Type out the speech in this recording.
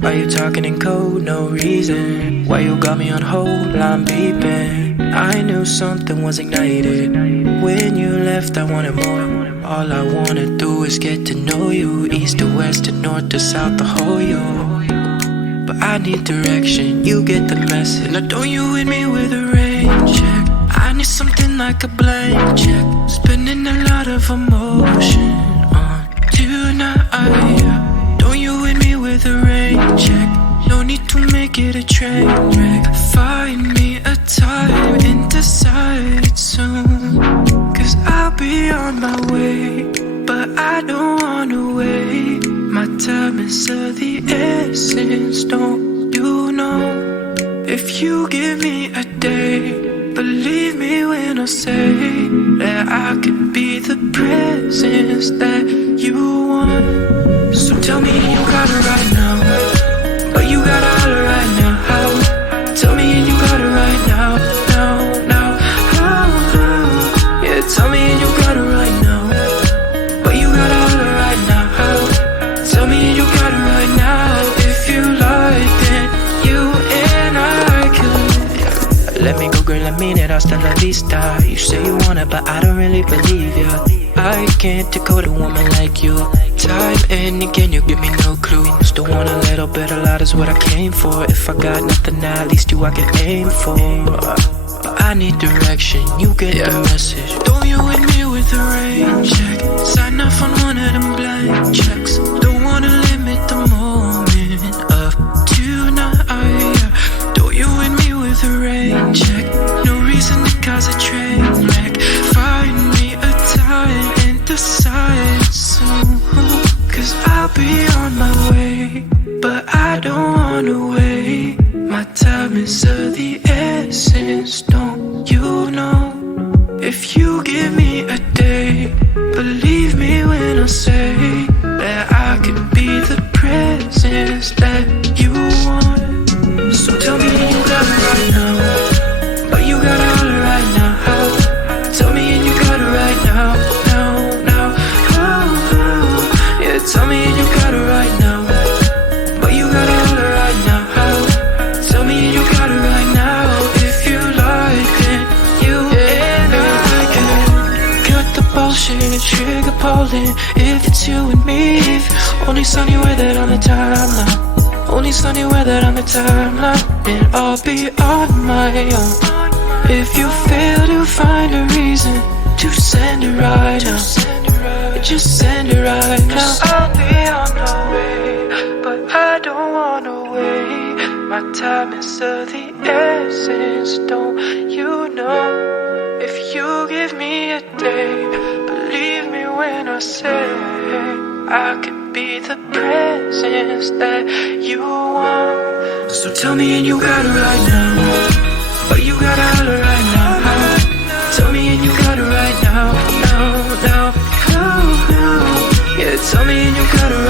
Why you talking in code, no reason? Why you got me on hold, I'm beeping? I knew something was ignited. When you left I wanted more. All I wanna do is get to know you. East to west to north to south, the whole you. But I need direction, you get the message. Now don't you hit me with a rain check. I need something like a blank check. Spending a lot of emotion on tonight. Don't you hit me with a rain check. No need to make it a train wreck. Find me a time and decide soon, cause I'll be on my way, but I don't wanna wait. My time is of the essence, don't you know? If you give me a day, believe me when I say that I could be the presence that you want. So tell me you got it right now, but you got it all right now. How? Tell me you got it right now, now. How? Yeah, tell me you got it right now, but you got it all right now. How? Tell me you got it right now. If you like it, you and I could. Let me go, girl, I mean it, hasta la vista. You say you want it, but I don't really believe you. I can't decode a woman like you. Time and again, you give me no clue. Still want a little bit, a lot is what I came for. If I got nothing, at least you I can aim for. I need direction, you get the message. Don't you hit me with a rain check. Sign off on one of them blank checks. Don't wanna limit the moment of tonight. Don't you hit me with a rain check. No reason to cause a train wreck. Find me a time and decide soon, cause I'll be on my way, but I don't wanna wait. My time is of the essence, don't you know? If you give me a day, believe me when I say that I could be the presence that you want. So tell me you got it right now, but you got it all right now. How? Tell me you got it right now, now. How? Yeah, tell me you got it right now, but you got it all right now. How? Tell me you got it right now. If you like it, you and I can cut the bullshit, trigger pulling. If it's you and me, only sunny weather on the timeline. Only sunny weather on the timeline, and I'll be on my own. If you fail to find a reason to send it right now, just send it right now. I'll be on my way, but I don't wanna wait. My time is of the essence, don't you know? If you give me a day, believe me when I say I could be the presence that you want. So tell me and you got it right now, but you got it all right now. Tell me and you got it right now, now. Yeah, tell me and you got it right now.